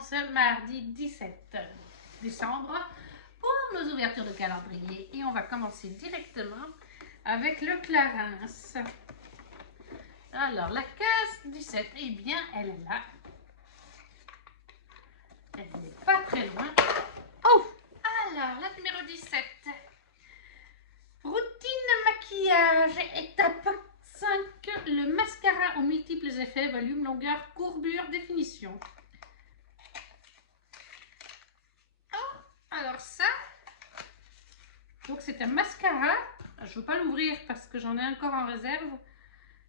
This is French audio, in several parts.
ce mardi 17 décembre pour nos ouvertures de calendrier. Et on va commencer directement avec le Clarins. Alors, la case 17, eh bien, elle est là. Elle n'est pas très loin. Oh! Alors, la numéro 17. Routine maquillage, étape 5. Le mascara aux multiples effets, volume, longueur, courbure, définition. Oh! Alors ça, donc c'est un mascara. Je ne veux pas l'ouvrir parce que j'en ai encore en réserve.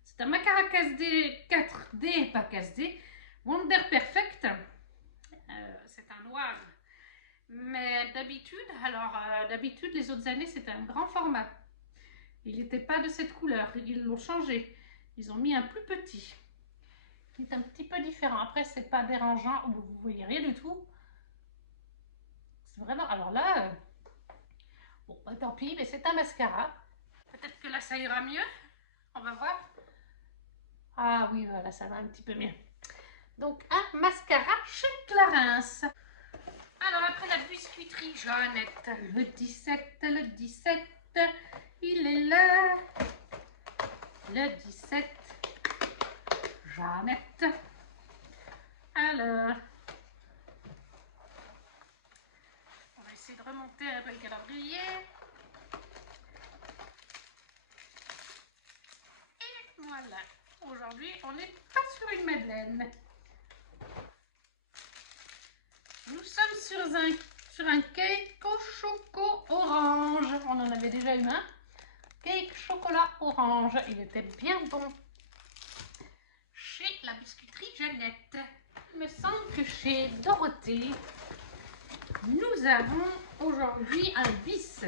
C'est un mascara 4D, pas 4D, Wonder Perfect. C'est un noir. Mais d'habitude, d'habitude les autres années c'était un grand format. Il n'était pas de cette couleur, ils l'ont changé. Ils ont mis un plus petit. Il est un petit peu différent. Après c'est pas dérangeant, vous voyez rien du tout. C'est vraiment, alors là, bon bah tant pis, mais c'est un mascara. Peut-être que là ça ira mieux. On va voir. Ah oui, voilà, ça va un petit peu mieux. Donc un mascara chez Clarins. Alors après la biscuiterie Jeannette, le 17, il est là. Le 17, Jeannette. Alors, on va essayer de remonter un peu le calendrier. Et voilà, aujourd'hui on n'est pas sur une madeleine. Nous sommes sur un cake au choco orange. On en avait déjà eu un. Cake chocolat orange. Il était bien bon. Chez la biscuiterie Jeannette. Il me semble que chez Dorothée, nous avons aujourd'hui un bis.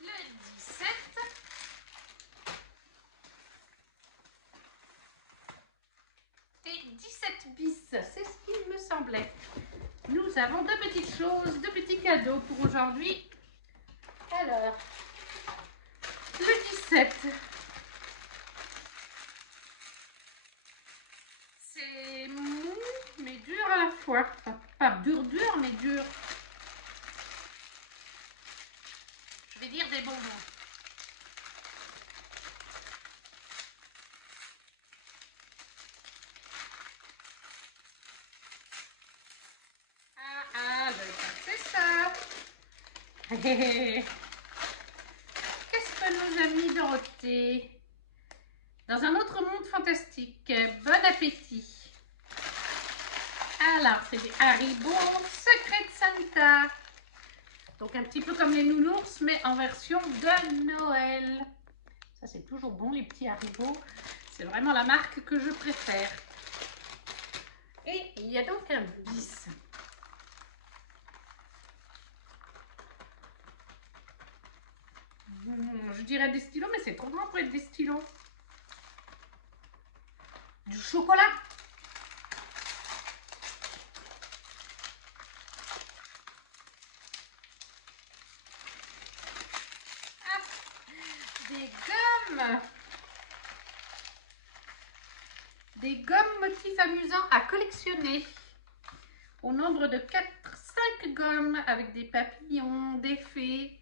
Le 17. Et 17 bis. C'est ce qu'il me semblait. Nous avons deux petites choses, deux petits cadeaux pour aujourd'hui. Alors, le 17, c'est mou, mais dur à la fois. Enfin, pas dur, mais dur. Je vais dire des bonbons. C'est ça. Qu'est-ce que nous a mis Dorothée? Dans un autre monde fantastique. Bon appétit. Alors, c'est des Haribo Secret Santa. Donc un petit peu comme les nounours, mais en version de Noël. Ça, c'est toujours bon, les petits Haribo. C'est vraiment la marque que je préfère. Et il y a donc un bis. Je dirais des stylos, mais c'est trop grand pour être des stylos. Du chocolat. Ah, des gommes. Des gommes motifs amusants à collectionner. Au nombre de 5 gommes avec des papillons, des fées.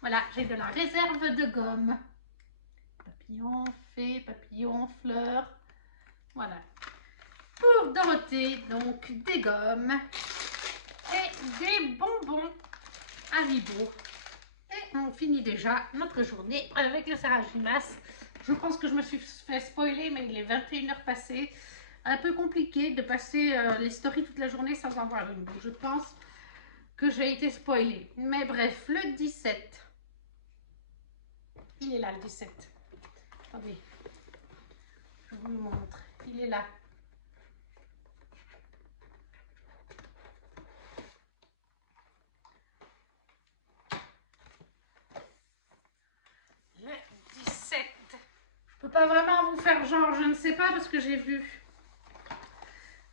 Voilà, j'ai de la réserve de gomme. Papillons, fées, papillons, fleurs. Voilà. Pour Dorothée, donc des gommes et des bonbons Haribo. Et on finit déjà notre journée avec le Sarah Gimas. Je pense que je me suis fait spoiler, mais il est 21h passé. Un peu compliqué de passer les stories toute la journée sans en voir une. Donc je pense que j'ai été spoilée. Mais bref, le 17. Il est là, le 17. Attendez. Je vous le montre. Il est là. Le 17. Je peux pas vraiment vous faire genre, je ne sais pas, parce que j'ai vu.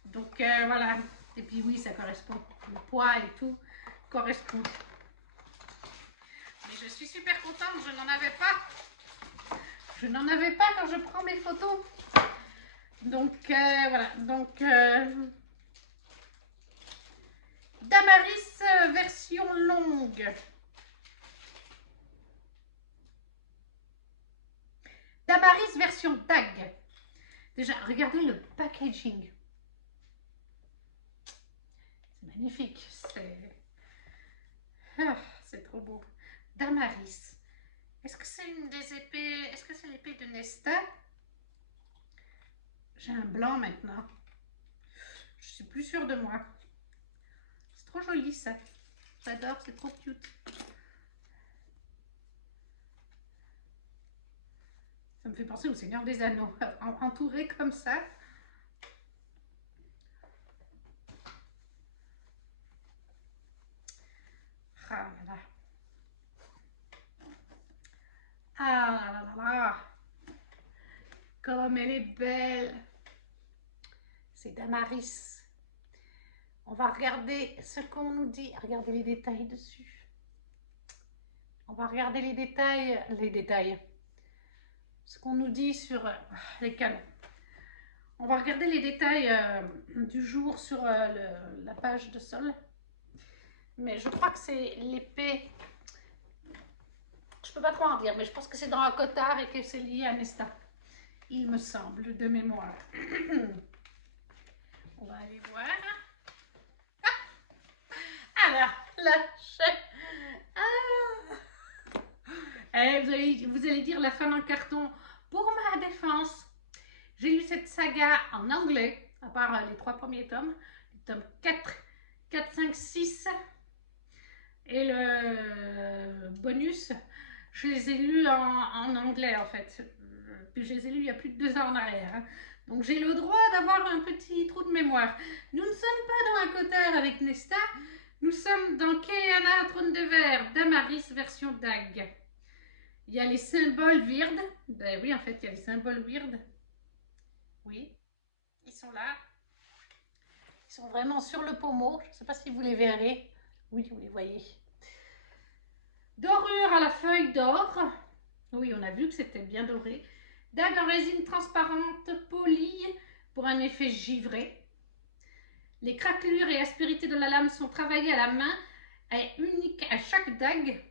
Donc voilà. Et puis oui, ça correspond. Le poids et tout correspond. Mais je suis super contente, je n'en avais pas. Je n'en avais pas quand je prends mes photos. Donc voilà. Donc Damaris version longue. Damaris version DAG. Déjà, regardez le packaging. C'est magnifique. C'est trop beau. Damaris. Est-ce que c'est une des épées? Est-ce que c'est l'épée de Nesta? J'ai un blanc maintenant. Je suis plus sûre de moi. C'est trop joli ça. J'adore, c'est trop cute. Ça me fait penser au Seigneur des Anneaux, entouré comme ça. Ah là là. Ah là là là. Comme elle est belle. C'est Damaris. On va regarder ce qu'on nous dit. Regardez les détails dessus. On va regarder les détails. Ce qu'on nous dit sur les canons. On va regarder les détails du jour sur la page de Sol. Mais je crois que c'est l'épée. Je peux pas trop en dire, mais je pense que c'est dans un cotard et que c'est lié à Nesta. Il me semble, de mémoire. On va aller voir. Alors, la chaîne. Vous allez dire la femme en carton. Pour ma défense, j'ai lu cette saga en anglais, à part les 3 premiers tomes. Les tomes 4, 5, 6. Et le bonus, je les ai lus en anglais en fait. Puis je les ai lus il y a plus de 2 ans en arrière. Hein. Donc j'ai le droit d'avoir un petit trou de mémoire. Nous ne sommes pas dans un cotard avec Nesta. Nous sommes dans Keleana, Trône de Verre, Damaris version DAG. Il y a les symboles weird. Ben oui, en fait, il y a les symboles weird. Oui, ils sont là. Ils sont vraiment sur le pommeau. Je ne sais pas si vous les verrez. Oui, vous les voyez. Dorure à la feuille d'or. Oui, on a vu que c'était bien doré. Dague en résine transparente polie pour un effet givré. Les craquelures et aspérités de la lame sont travaillées à la main et uniques à chaque dague.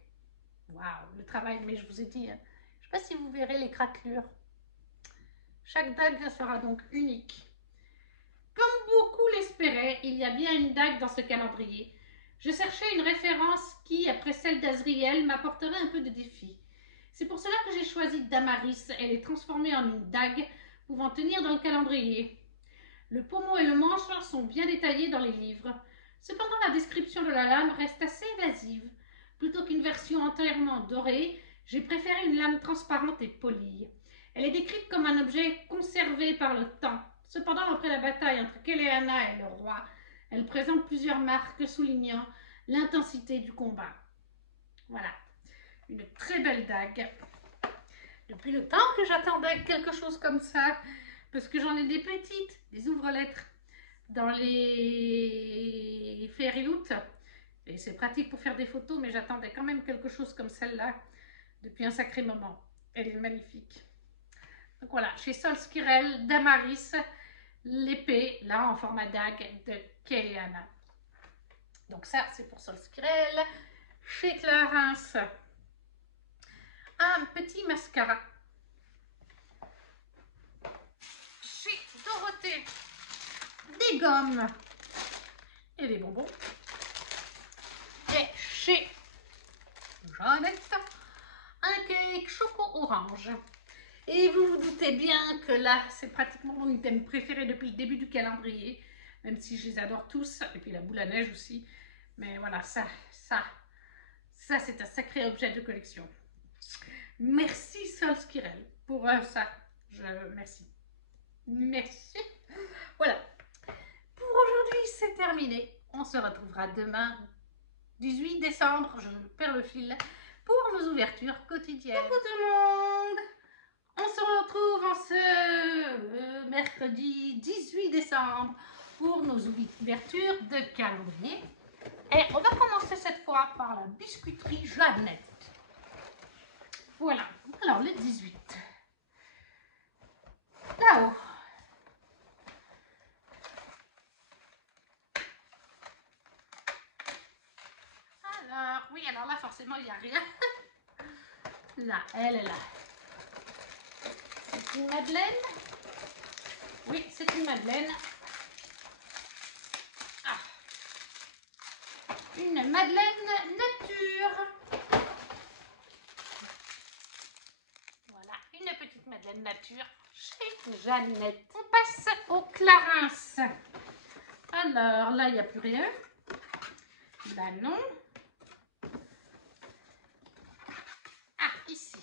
Waouh, le travail, mais je vous ai dit, je ne sais pas si vous verrez les craquelures. Chaque dague sera donc unique. Comme beaucoup l'espéraient, il y a bien une dague dans ce calendrier. Je cherchais une référence qui, après celle d'Azriel, m'apporterait un peu de défi. C'est pour cela que j'ai choisi Damaris et l'ai transformée en une dague pouvant tenir dans le calendrier. Le pommeau et le manche sont bien détaillés dans les livres. Cependant, la description de la lame reste assez évasive. Plutôt qu'une version entièrement dorée, j'ai préféré une lame transparente et polie. Elle est décrite comme un objet conservé par le temps. Cependant, après la bataille entre Keleana et le roi, elle présente plusieurs marques soulignant l'intensité du combat. Voilà, une très belle dague. Depuis le temps que j'attendais quelque chose comme ça, parce que j'en ai des petites, des ouvre-lettres dans les Fairy Loot. Et c'est pratique pour faire des photos, mais j'attendais quand même quelque chose comme celle-là depuis un sacré moment. Elle est magnifique. Donc voilà, chez Sol Skirel, Damaris, l'épée, là en format dague de Keleana. Donc ça, c'est pour Sol Skirel. Chez Clarence, un petit mascara. Chez Dorothée, des gommes et des bonbons. Et chez Jeannette, un cake choco orange. Et vous vous doutez bien que là, c'est pratiquement mon item préféré depuis le début du calendrier, même si je les adore tous, et puis la boule à neige aussi. Mais voilà, ça c'est un sacré objet de collection. Merci Sol Skirel pour ça. Merci. Merci. Voilà. Pour aujourd'hui, c'est terminé. On se retrouvera demain, 18 décembre, je perds le fil, pour nos ouvertures quotidiennes. Coucou tout le monde! On se retrouve en ce mercredi 18 décembre pour nos ouvertures de calendrier. Et on va commencer cette fois par la biscuiterie Jeannette. Voilà, alors le 18. Là-haut. là, elle est là. C'est une madeleine. Oui, c'est une madeleine. Ah. Une madeleine nature. Voilà, une petite madeleine nature chez Jeannette. On passe au Clarins. Alors, là, il n'y a plus rien. Là, non. Ah, ici.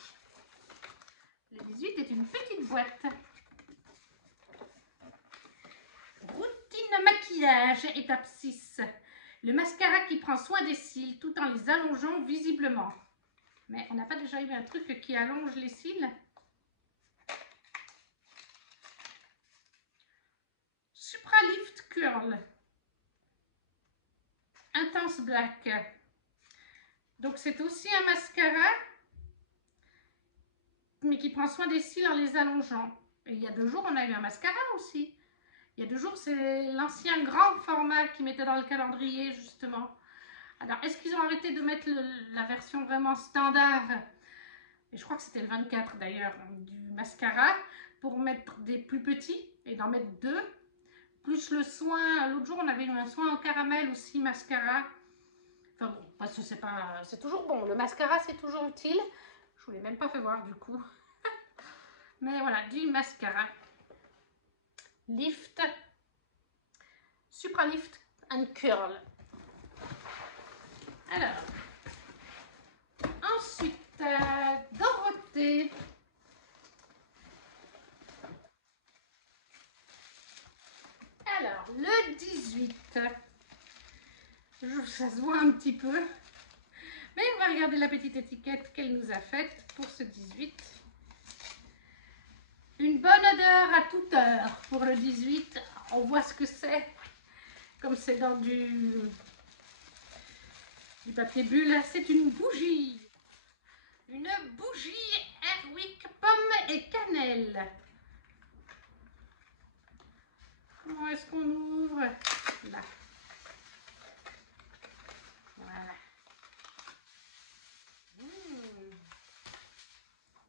Le 18 est une petite boîte. Routine maquillage, étape 6. Le mascara qui prend soin des cils tout en les allongeant visiblement. Mais on n'a pas déjà eu un truc qui allonge les cils? Supralift Curl. Intense Black. Donc c'est aussi un mascara, mais qui prend soin des cils en les allongeant. Et il y a 2 jours, on a eu un mascara aussi. Il y a 2 jours, c'est l'ancien grand format qu'ils mettaient dans le calendrier, justement. Alors, est-ce qu'ils ont arrêté de mettre la version vraiment standard? Et je crois que c'était le 24 d'ailleurs, du mascara, pour mettre des plus petits et d'en mettre 2. Plus le soin, l'autre jour, on avait eu un soin en caramel aussi, mascara. Enfin bon, parce que c'est toujours bon. Le mascara, c'est toujours utile. Je vous l'ai même pas fait voir du coup. Mais voilà, du mascara. Lift, Supralift and Curl. Alors, ensuite, Dorothée. Alors, le 18. Ça se voit un petit peu. Mais on va regarder la petite étiquette qu'elle nous a faite pour ce 18. Une bonne odeur à toute heure pour le 18. On voit ce que c'est. Comme c'est dans du papier bulle, c'est une bougie. Une bougie Airwick pomme et cannelle. Comment est-ce qu'on ouvre? Là. Voilà.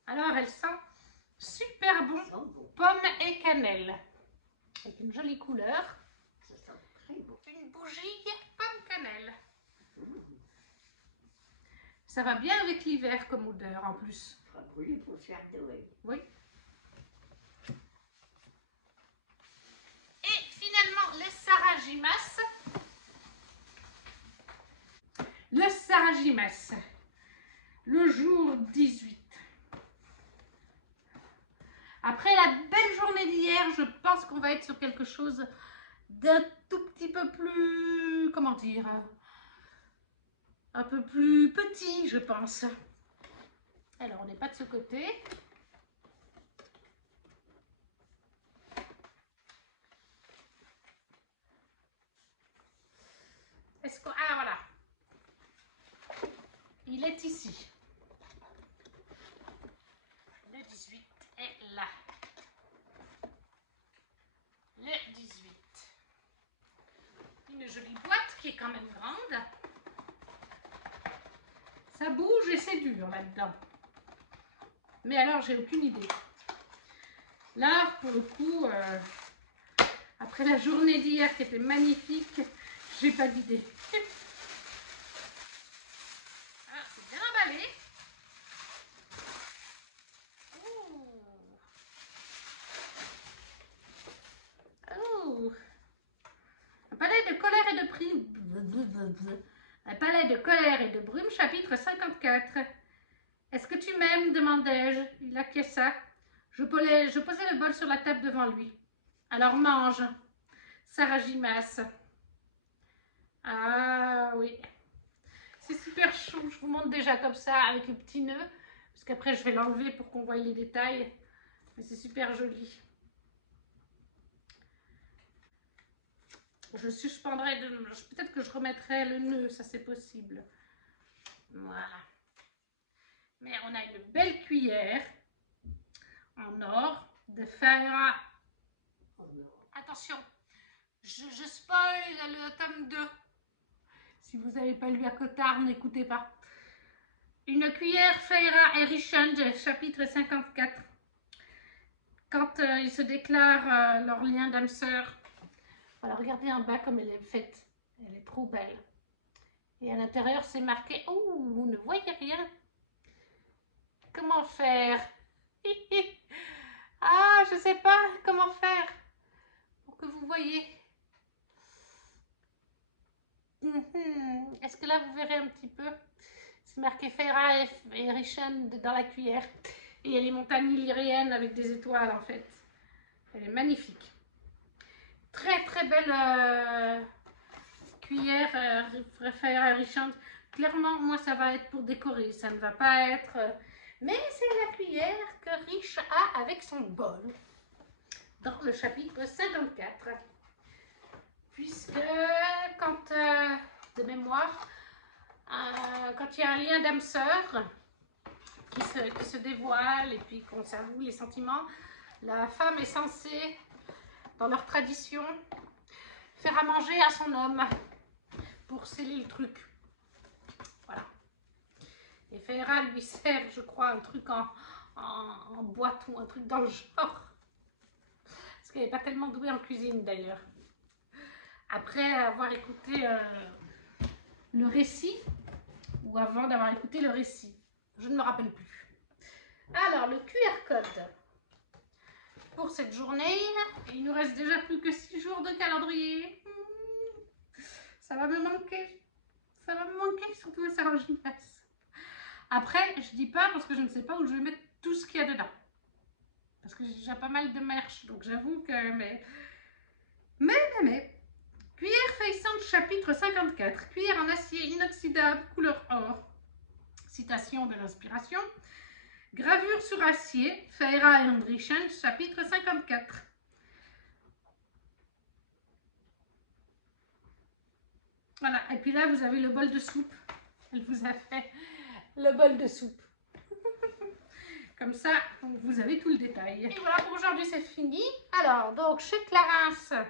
Alors, elle sent super bon, pomme et cannelle. Avec une jolie couleur. Ça sent très bon. Une bougie pomme cannelle. Ça va bien avec l'hiver comme odeur en plus. Oui. Et finalement, les Sarajimas. Le Sarajimas. Le jour 18. Après la belle journée d'hier, je pense qu'on va être sur quelque chose d'un tout petit peu plus, comment dire, un peu plus petit, je pense. Alors, on n'est pas de ce côté. Est-ce qu'on... Ah, voilà. Il est ici. Le 18 est là. Le 18. Une jolie boîte qui est quand même grande. Ça bouge et c'est dur là-dedans. Mais alors, j'ai aucune idée. Là, pour le coup, après la journée d'hier qui était magnifique, j'ai pas d'idée. Alors, c'est bien emballé. Oh. Un palais de colère et de prime. Un palais de colère et de brume, chapitre 54. Est-ce que tu m'aimes? demandai-je. Il acquiesça. Je posais le bol sur la table devant lui. Alors mange. Sarajimas. Ah oui. C'est super chaud. Je vous montre déjà comme ça avec le petit nœud. Parce qu'après je vais l'enlever pour qu'on voit les détails. Mais c'est super joli. Je suspendrai, peut-être que je remettrai le nœud, ça c'est possible. Voilà. Mais on a une belle cuillère en or de Farah. Attention, je spoil le tome 2. Si vous n'avez pas lu à Cotard, n'écoutez pas. Une cuillère Feira et Richand, chapitre 54. Quand ils se déclarent leur lien d'âme sœur. Voilà, regardez en bas comme elle est faite. Elle est trop belle. Et à l'intérieur, c'est marqué... Oh, vous ne voyez rien. Comment faire? Ah, je sais pas comment faire pour que vous voyez. Est-ce que là, vous verrez un petit peu? C'est marqué Feira et Richand dans la cuillère. Et il y a les montagnes illyriennes avec des étoiles, en fait. Elle est magnifique. Très, très belle cuillère Feira et Richand. Clairement, moi, ça va être pour décorer. Ça ne va pas être... Mais c'est la cuillère que Rich a avec son bol. Dans le chapitre 54. Puisque quand, de mémoire, quand il y a un lien d'âme sœur qui se dévoile et puis qu'on s'avoue les sentiments, la femme est censée, dans leur tradition, faire à manger à son homme pour sceller le truc. Voilà. Et Feira lui sert, je crois, un truc en boîte ou un truc dans le genre. Parce qu'elle n'est pas tellement douée en cuisine d'ailleurs. Après avoir écouté le récit, ou avant d'avoir écouté le récit, je ne me rappelle plus. Alors, le QR code pour cette journée, il nous reste déjà plus que 6 jours de calendrier. Ça va me manquer. Ça va me manquer, surtout à Saint-Gilles. Après, je dis pas parce que je ne sais pas où je vais mettre tout ce qu'il y a dedans. Parce que j'ai déjà pas mal de merch, donc j'avoue que... Mais... Cuillère feuillissante, chapitre 54. Cuillère en acier inoxydable, couleur or. Citation de l'inspiration. Gravure sur acier, Feira et Richand, chapitre 54. Voilà, et puis là, vous avez le bol de soupe. Elle vous a fait le bol de soupe. Comme ça, vous avez tout le détail. Et voilà, pour aujourd'hui, c'est fini. Alors, donc, chez Clarins,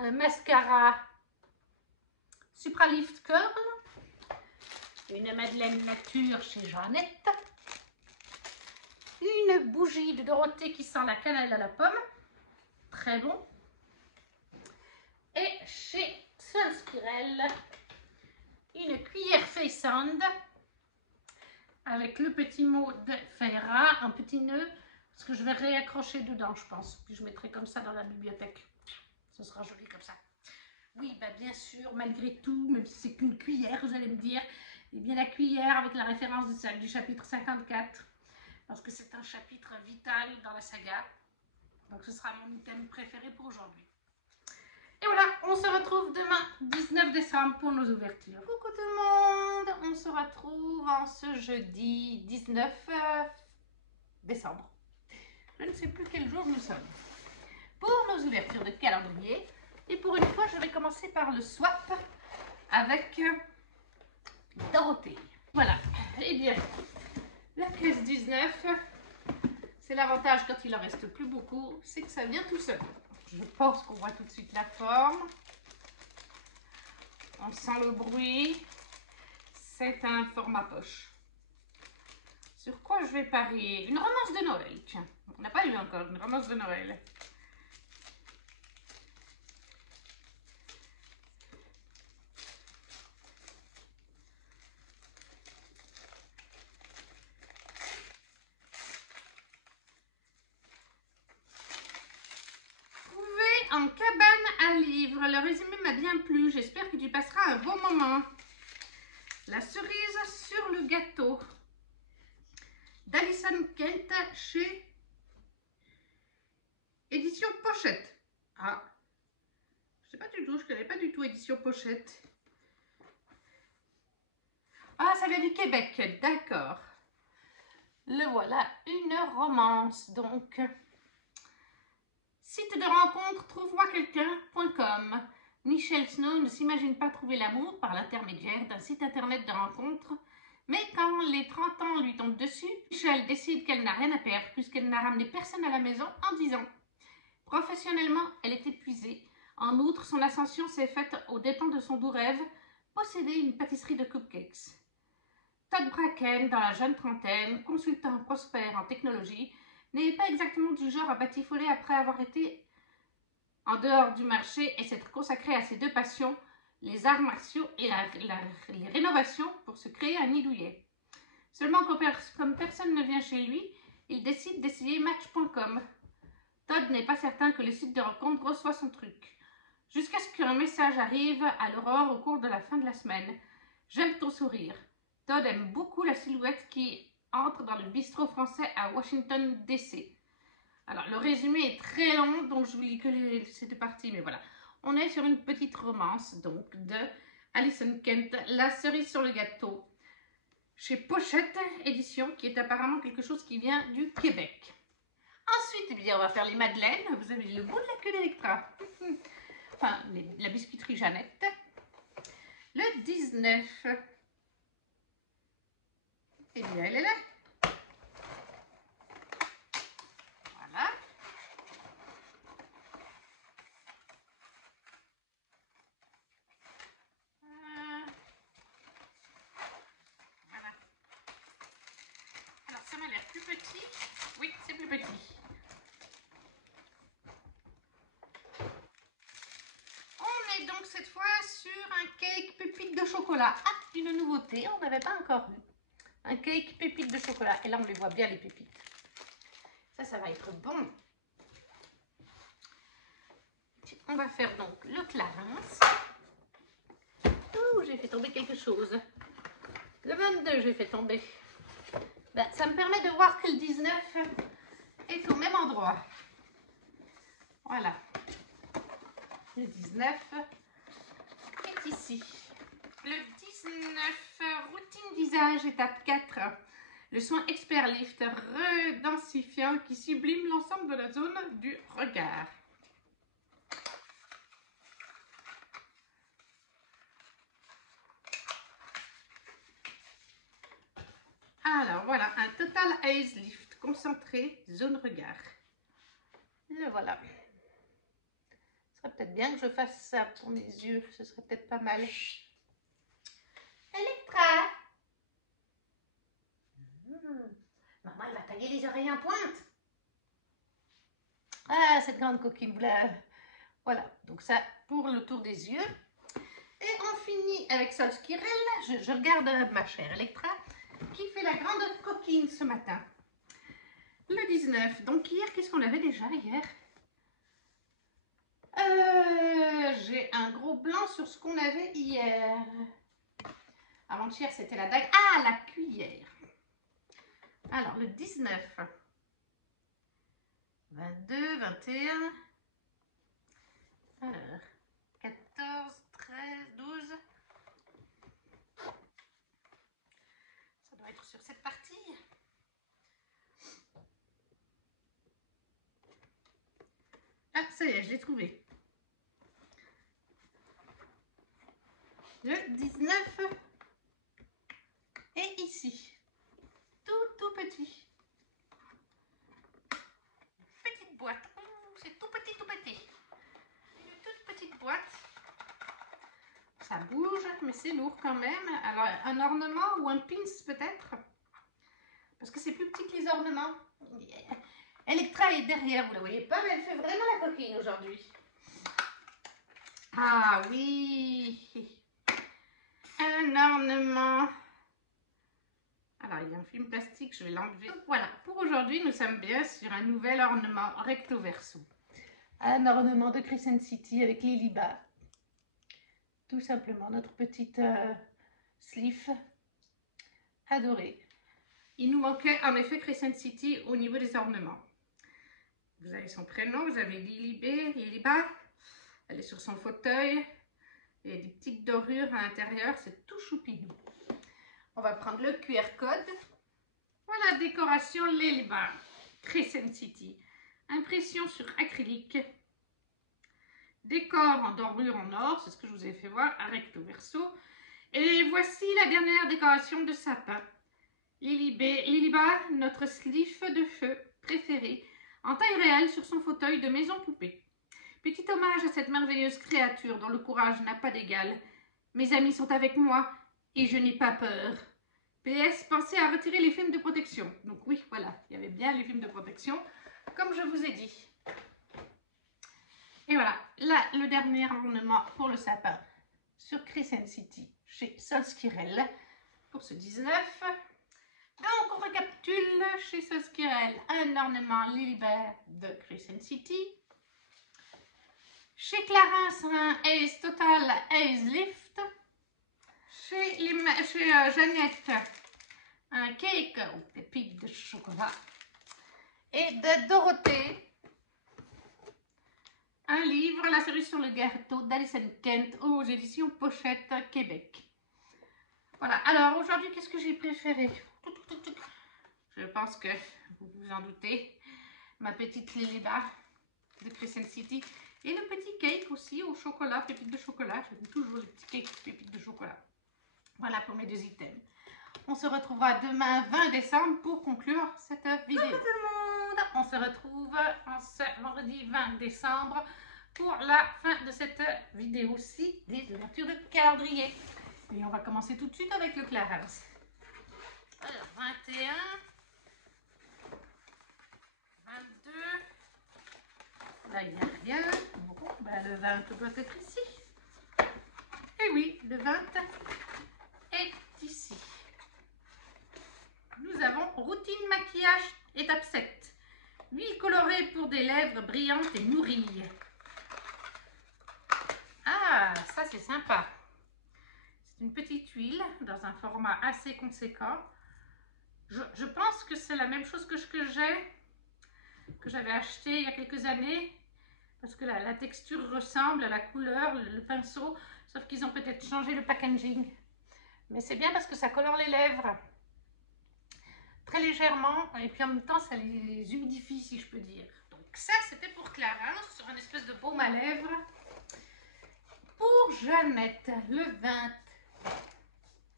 un mascara Supralift Curl. Une Madeleine Nature chez Jeannette. Une bougie de Dorothée qui sent la cannelle à la pomme. Très bon. Et chez Sunspirel, une cuillère Faysand avec le petit mot de Feira, un petit nœud, parce que je vais réaccrocher dedans, je pense. Puis je mettrai comme ça dans la bibliothèque. Ce sera joli comme ça. Oui, bah bien sûr, malgré tout, même si c'est qu'une cuillère, vous allez me dire, eh bien la cuillère avec la référence du chapitre 54, parce que c'est un chapitre vital dans la saga. Donc ce sera mon item préféré pour aujourd'hui. Et voilà, on se retrouve demain, 19 décembre, pour nos ouvertures. Coucou tout le monde, on se retrouve en ce jeudi 19 décembre. Je ne sais plus quel jour nous sommes. Pour nos ouvertures de calendrier. Et pour une fois, je vais commencer par le swap avec Dorothée. Voilà, et bien, la pièce 19, c'est l'avantage quand il en reste plus beaucoup, c'est que ça vient tout seul. Je pense qu'on voit tout de suite la forme. On sent le bruit. C'est un format poche. Sur quoi je vais parier? Une romance de Noël. Tiens, on n'a pas eu encore une romance de Noël. En cabane à livres. Le résumé m'a bien plu. J'espère que tu passeras un bon moment. La cerise sur le gâteau d'Alison Kent chez Édition Pochette. Ah, je sais pas du tout, je connais pas du tout Édition Pochette. Ah, ça vient du Québec, d'accord. Le voilà, une romance donc. Site de rencontre trouve-moi quelqu'un.com. Michel Snow ne s'imagine pas trouver l'amour par l'intermédiaire d'un site internet de rencontre, mais quand les 30 ans lui tombent dessus, Michel décide qu'elle n'a rien à perdre puisqu'elle n'a ramené personne à la maison en 10 ans. Professionnellement, elle est épuisée. En outre, son ascension s'est faite aux dépens de son doux rêve, posséder une pâtisserie de cupcakes. Todd Bracken, dans la jeune trentaine, consultant prospère en technologie, n'est pas exactement du genre à batifoler après avoir été en dehors du marché et s'être consacré à ses deux passions, les arts martiaux et les rénovations pour se créer un nid douillet. Seulement comme personne ne vient chez lui, il décide d'essayer Match.com. Todd n'est pas certain que le site de rencontre soit son truc. Jusqu'à ce qu'un message arrive à l'aurore au cours de la fin de la semaine. J'aime ton sourire. Todd aime beaucoup la silhouette qui entre dans le bistrot français à Washington DC. Alors, le résumé est très long, donc je vous lis que ces deux parties, mais voilà. On est sur une petite romance, donc, de Alison Kent, La cerise sur le gâteau, chez Pochette Édition, qui est apparemment quelque chose qui vient du Québec. Ensuite, eh bien, on va faire les madeleines. Vous avez le bout de la queue d'Electra. Enfin, la biscuiterie Jeannette. Le 19. Eh bien, elle est là. Voilà. Voilà. Alors, ça m'a l'air plus petit. Oui, c'est plus petit. On est donc cette fois sur un cake pépite de chocolat. Ah, une nouveauté, on n'avait pas encore vu. Un cake pépite de chocolat. Et là, on les voit bien, les pépites. Ça va être bon. On va faire donc le Clarence. Ouh, j'ai fait tomber quelque chose. Le 22, j'ai fait tomber. Ben, ça me permet de voir que le 19 est au même endroit. Voilà. Le 19 est ici. Le 19, routine visage, étape 4. Le soin expert lift redensifiant qui sublime l'ensemble de la zone du regard. Alors voilà, un Total Eyes Lift concentré, zone regard. Le voilà. Ce serait peut-être bien que je fasse ça pour mes yeux, ce serait peut-être pas mal. Electra! Maman, elle va tailler les oreilles en pointe. Ah, cette grande coquine, voilà. Donc ça, pour le tour des yeux. Et on finit avec Sol Skirel. Je regarde ma chère Electra, qui fait la grande coquine ce matin. Le 19. Donc hier, qu'est-ce qu'on avait déjà hier? J'ai un gros blanc sur ce qu'on avait hier. Avant-hier, c'était la dague. Ah, la cuillère. Alors, le 19. 22, 21. Alors, 14, 13, 12. Ça doit être sur cette partie. Ah, ça y est, je l'ai trouvé. Le 19 est ici. Tout petit. Petite boîte. C'est tout petit, tout petit. Une toute petite boîte. Ça bouge, mais c'est lourd quand même. Alors, un ornement ou un pins peut-être. Parce que c'est plus petit que les ornements. Electra est derrière, vous la voyez pas, mais elle fait vraiment la coquine aujourd'hui. Ah oui. Un ornement. Alors, il y a un film plastique, je vais l'enlever. Voilà, pour aujourd'hui, nous sommes bien sur un nouvel ornement recto verso. Un ornement de Crescent City avec Lily Bas. Tout simplement, notre petite sleeve adorée. Il nous manquait en effet Crescent City au niveau des ornements. Vous avez son prénom, vous avez Lily Bas. Elle est sur son fauteuil. Il y a des petites dorures à l'intérieur, c'est tout choupinou. On va prendre le QR code. Voilà, décoration Lily Bas, Crescent City. Impression sur acrylique. Décor en dorure en or, c'est ce que je vous ai fait voir, à recto verso. Et voici la dernière décoration de sapin. Lily Bas, notre sleeve de feu préféré, en taille réelle sur son fauteuil de maison poupée. Petit hommage à cette merveilleuse créature dont le courage n'a pas d'égal. Mes amis sont avec moi et je n'ai pas peur. PS, pensez à retirer les films de protection. Donc oui, voilà, il y avait bien les films de protection, comme je vous ai dit. Et voilà, là, le dernier ornement pour le sapin sur Crescent City, chez Solskirel, pour ce 19. Donc, on récapitule chez Solskirel, un ornement Lilibert de Crescent City. Chez Clarins, un Ace Total Ace Lift. Chez Jeannette, un cake aux pépites de chocolat. Et de Dorothée, un livre, La cerise sur le gâteau d'Alison Kent aux éditions Pochette Québec. Voilà, alors aujourd'hui, qu'est-ce que j'ai préféré? Je pense que vous vous en doutez, ma petite Lilibert de Crescent City et le petit cake aussi au chocolat, pépites de chocolat. J'aime toujours les petits cakes pépites de chocolat. Voilà pour mes 2 items. On se retrouvera demain 20 décembre pour conclure cette vidéo. Coucou tout le monde! On se retrouve en ce vendredi 20 décembre pour la fin de cette vidéo-ci des ouvertures de calendrier. Et on va commencer tout de suite avec le Clarins. Alors, 21, 22, là il n'y a rien. Bon, ben, le 20 doit être ici. Et oui, le 20 est ici. Nous avons routine maquillage étape 7. Huile colorée pour des lèvres brillantes et nourries. Ah, ça c'est sympa. C'est une petite huile dans un format assez conséquent. Je pense que c'est la même chose que j'avais acheté il y a quelques années. Parce que la texture ressemble à la couleur, le pinceau. Sauf qu'ils ont peut-être changé le packaging. Mais c'est bien parce que ça colore les lèvres. Très légèrement. Et puis en même temps, ça les humidifie, si je peux dire. Donc ça, c'était pour Clarins, sur un espèce de baume à lèvres. Pour Jeannette, le 20,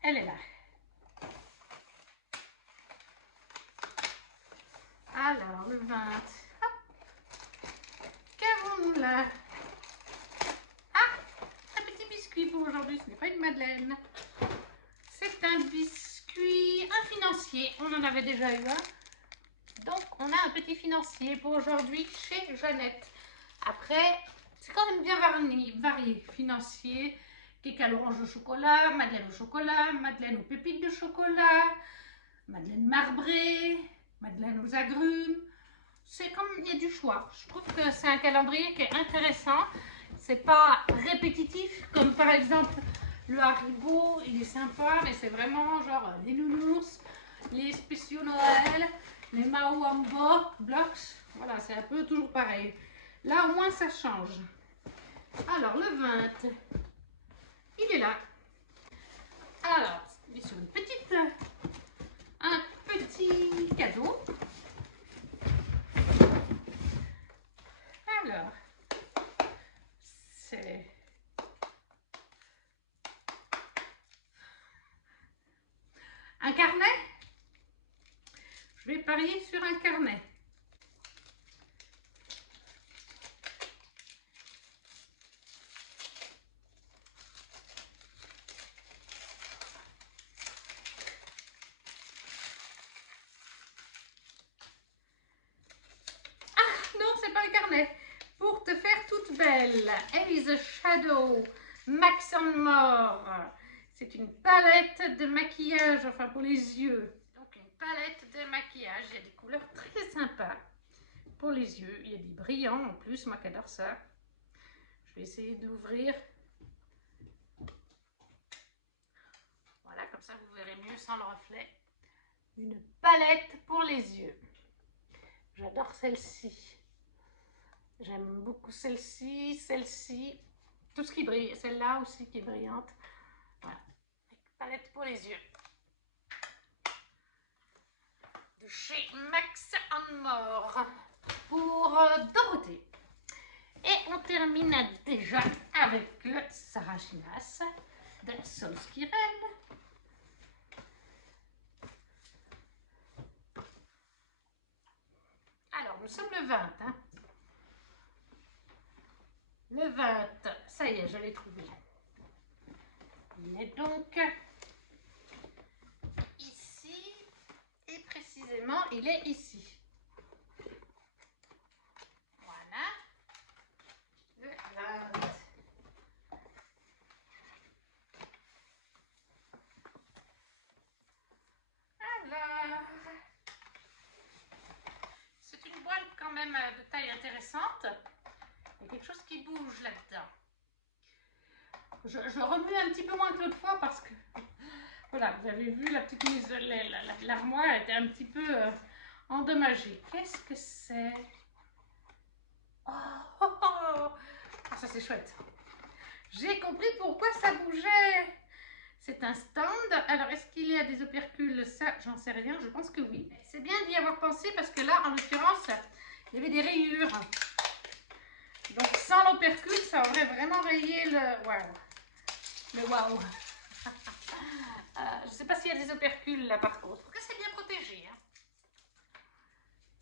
elle est là. Alors, le 20, qu'avons-nous là? Ah, un petit biscuit pour aujourd'hui, ce n'est pas une madeleine. C'est un biscuit, un financier, on en avait déjà eu un. Donc, on a un petit financier pour aujourd'hui chez Jeannette. Après, c'est quand même bien varié. Financier, cake à l'orange au chocolat, madeleine au chocolat, madeleine aux pépites de chocolat, madeleine marbrée, madeleine aux agrumes. C'est comme, il y a du choix. Je trouve que c'est un calendrier qui est intéressant. C'est pas répétitif, comme par exemple le Haribo, il est sympa, mais c'est vraiment genre les nounours, les spéciaux Noël, les Mao Ambo Blocks. Voilà, c'est un peu toujours pareil. Là, au moins, ça change. Alors, le 20, il est là. Alors, il est sur un petit cadeau. Alors, c'est un carnet. Je vais parier sur un carnet. Pas un carnet. Pour te faire toute belle, Elise Shadow Max and More. C'est une palette de maquillage, enfin pour les yeux. Donc une palette de maquillage. Il y a des couleurs très sympas pour les yeux. Il y a des brillants en plus, moi qui adore ça. Je vais essayer d'ouvrir. Voilà, comme ça vous verrez mieux sans le reflet. Une palette pour les yeux. J'adore celle-ci. J'aime beaucoup celle-ci, tout ce qui brille. Celle-là aussi qui est brillante. Voilà, palette pour les yeux. De chez Max and More pour Dorothée. Et on termine déjà avec le Sarachinas de Solskirel. Alors, nous sommes le 20, hein. Le 20, ça y est, je l'ai trouvé. Il est donc ici. précisément, il est ici. Voilà. Le Loud. Alors, c'est une boîte quand même de taille intéressante. Il y a quelque chose qui bouge là-dedans. Je remue un petit peu moins que l'autre fois parce que, voilà, vous avez vu la petite mise, l'armoire était un petit peu endommagée. Qu'est-ce que c'est? Oh, oh, oh. Ah, ça c'est chouette. J'ai compris pourquoi ça bougeait. C'est un stand. Alors, est-ce qu'il y a des opercules? Ça, j'en sais rien. Je pense que oui. C'est bien d'y avoir pensé parce que là, en l'occurrence, il y avait des rayures. Donc, sans l'opercule, ça aurait vraiment rayé le waouh. Le waouh. Je ne sais pas s'il y a des opercules là par contre. En tout cas, c'est bien protégé. Hein.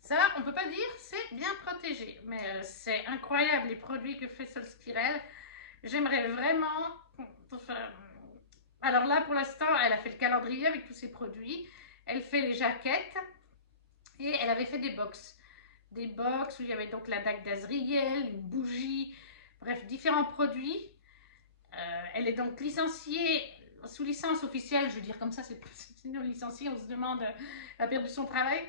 Ça, on ne peut pas dire c'est bien protégé. Mais c'est incroyable les produits que fait Solskirel. J'aimerais vraiment... Enfin, alors là, pour l'instant, elle a fait le calendrier avec tous ses produits. Elle fait les jaquettes. Et elle avait fait des box. Des box où il y avait donc la dague d'Azriel, une bougie, bref, différents produits. Elle est donc licenciée, sous licence officielle, je veux dire comme ça, c'est sinon licenciée, on se demande, elle a perdu son travail,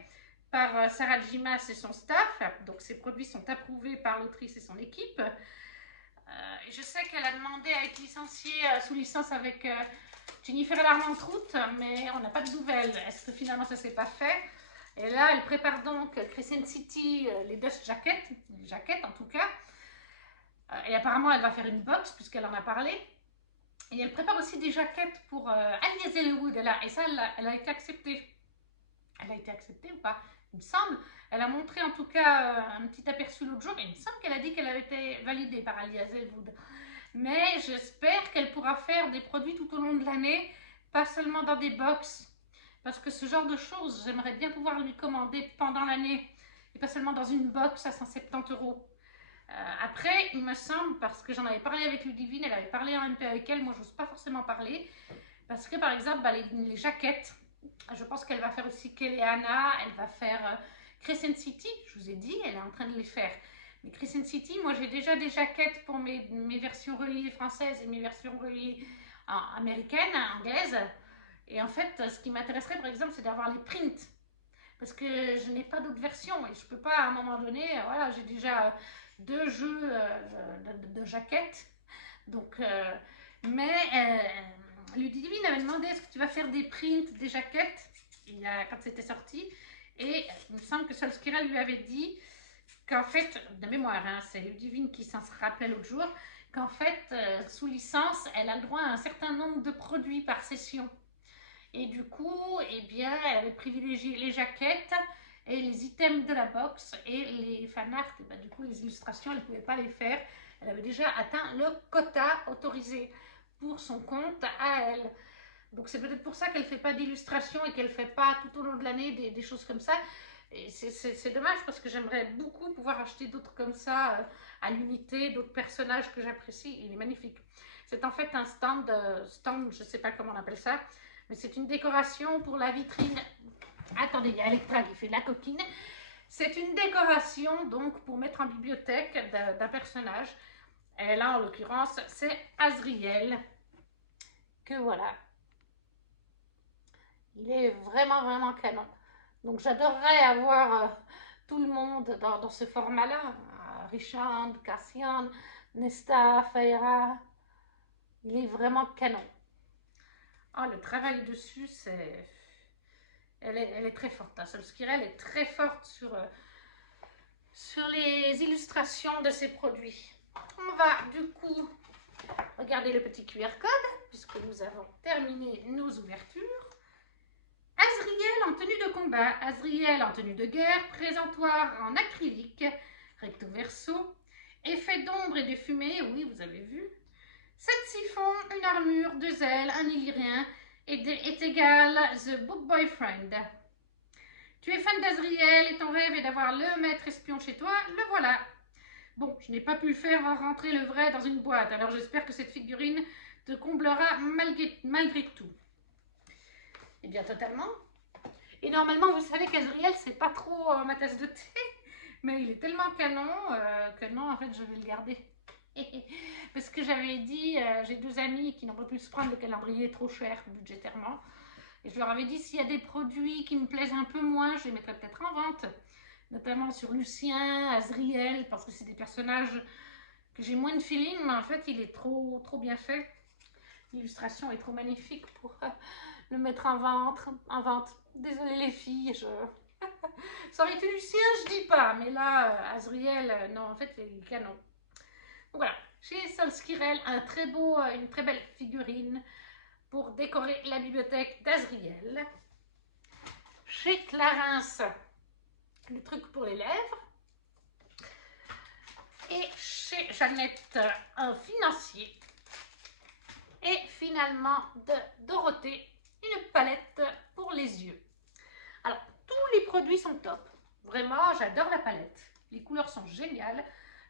par Sarah Jimas et son staff. Donc ces produits sont approuvés par l'autrice et son équipe. Et je sais qu'elle a demandé à être licenciée sous licence avec Jennifer Larmantrout, mais on n'a pas de nouvelles. Est-ce que finalement ça ne s'est pas fait? Et là, elle prépare donc Crescent City, les Dust Jackets, les jaquettes en tout cas. Et apparemment, elle va faire une box puisqu'elle en a parlé. Et elle prépare aussi des jaquettes pour Ali Hazelwood. Et ça, elle a été acceptée. Elle a été acceptée ou pas? Il me semble. Elle a montré en tout cas un petit aperçu l'autre jour. Et il me semble qu'elle a dit qu'elle avait été validée par Ali Hazelwood. Mais j'espère qu'elle pourra faire des produits tout au long de l'année, pas seulement dans des box. Parce que ce genre de choses, j'aimerais bien pouvoir lui commander pendant l'année. Et pas seulement dans une box à 170 €. Après, il me semble, parce que j'en avais parlé avec Ludivine, elle avait parlé en MP avec elle, moi je n'ose pas forcément parler, parce que par exemple, les jaquettes, je pense qu'elle va faire aussi Keleana, elle va faire Crescent City, je vous ai dit, elle est en train de les faire. Mais Crescent City, moi j'ai déjà des jaquettes pour mes versions reliées françaises et mes versions reliées américaines, anglaises. Et en fait, ce qui m'intéresserait par exemple, c'est d'avoir les prints. Parce que je n'ai pas d'autres versions et je ne peux pas à un moment donné, voilà, j'ai déjà 2 jeux de jaquettes. Donc, Ludivine avait demandé est-ce que tu vas faire des prints des jaquettes quand c'était sorti. Et il me semble que Solskirel lui avait dit qu'en fait, de mémoire, hein, c'est Ludivine qui s'en rappelait l'autre jour, qu'en fait, sous licence, elle a le droit à un certain nombre de produits par session. Et du coup, eh bien, elle avait privilégié les jaquettes et les items de la box et les fanarts, et ben, du coup, les illustrations, elle ne pouvait pas les faire. Elle avait déjà atteint le quota autorisé pour son compte à elle. Donc, c'est peut-être pour ça qu'elle ne fait pas d'illustration et qu'elle ne fait pas tout au long de l'année des choses comme ça. Et c'est dommage parce que j'aimerais beaucoup pouvoir acheter d'autres comme ça à l'unité, d'autres personnages que j'apprécie. Il est magnifique. C'est en fait un stand, je ne sais pas comment on appelle ça, mais c'est une décoration pour la vitrine. Attendez, il y a Electra qui fait la coquine. C'est une décoration donc pour mettre en bibliothèque d'un personnage. Et là, en l'occurrence, c'est Azriel. Que voilà. Il est vraiment, vraiment canon. Donc, j'adorerais avoir tout le monde dans ce format-là. Richard, Cassian, Nesta, Feira. Il est vraiment canon. Oh, le travail dessus, c'est... Elle est très forte. Hein. Solskirel est très forte sur les illustrations de ses produits. On va du coup regarder le petit QR code, puisque nous avons terminé nos ouvertures. Azriel en tenue de combat, Azriel en tenue de guerre, présentoir en acrylique, recto verso, effet d'ombre et de fumée, oui, vous avez vu. 7 siphons, une armure, 2 ailes, un illyrien est égal The Book Boyfriend. Tu es fan d'Azriel et ton rêve est d'avoir le maître espion chez toi, le voilà. Bon, je n'ai pas pu faire rentrer le vrai dans une boîte, alors j'espère que cette figurine te comblera malgré tout. Eh bien, totalement. Et normalement, vous savez qu'Azriel, c'est pas trop ma tasse de thé. Mais il est tellement canon que non, en fait, je vais le garder. Parce que j'avais dit, j'ai 2 amis qui n'ont pas pu se prendre le calendrier trop cher budgétairement. Et je leur avais dit, s'il y a des produits qui me plaisent un peu moins, je les mettrai peut-être en vente. Notamment sur Lucien, Azriel, parce que c'est des personnages que j'ai moins de feeling, mais en fait, il est trop bien fait. L'illustration est trop magnifique pour le mettre en vente. Désolée les filles, ça aurait été Lucien, je dis pas, mais là, Azriel, non, en fait, il est canon. Donc voilà, chez Solskirel, une très belle figurine pour décorer la bibliothèque d'Azriel. Chez Clarins, le truc pour les lèvres. Et chez Jeannette, un financier. Et finalement, de Dorothée, une palette pour les yeux. Alors, tous les produits sont top. Vraiment, j'adore la palette. Les couleurs sont géniales.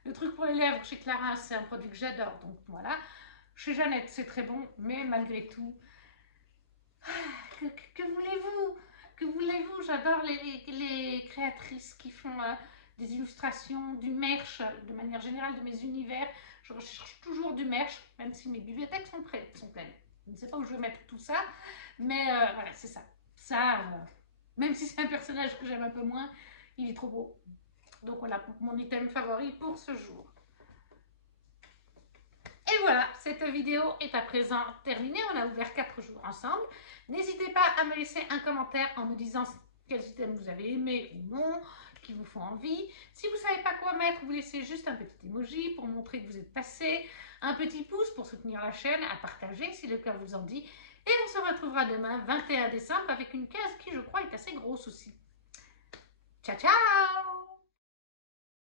Le truc pour les lèvres chez Clarins, c'est un produit que j'adore. Donc voilà. Chez Jeannette, c'est très bon. Mais malgré tout, que voulez-vous? Que voulez-vous? J'adore les créatrices qui font des illustrations, du merch, de manière générale, de mes univers. Je recherche toujours du merch, même si mes bibliothèques sont pleines. Je ne sais pas où je vais mettre tout ça, mais voilà, c'est ça. Ça, même si c'est un personnage que j'aime un peu moins, il est trop beau. Donc voilà, mon item favori pour ce jour. Et voilà, cette vidéo est à présent terminée. On a ouvert 4 jours ensemble. N'hésitez pas à me laisser un commentaire en me disant quels items vous avez aimé ou non, qui vous font envie. Si vous ne savez pas quoi mettre, vous laissez juste un petit emoji pour montrer que vous êtes passé, un petit pouce pour soutenir la chaîne, à partager si le cœur vous en dit. Et on se retrouvera demain, 21 décembre, avec une case qui, je crois, est assez grosse aussi. Ciao, ciao!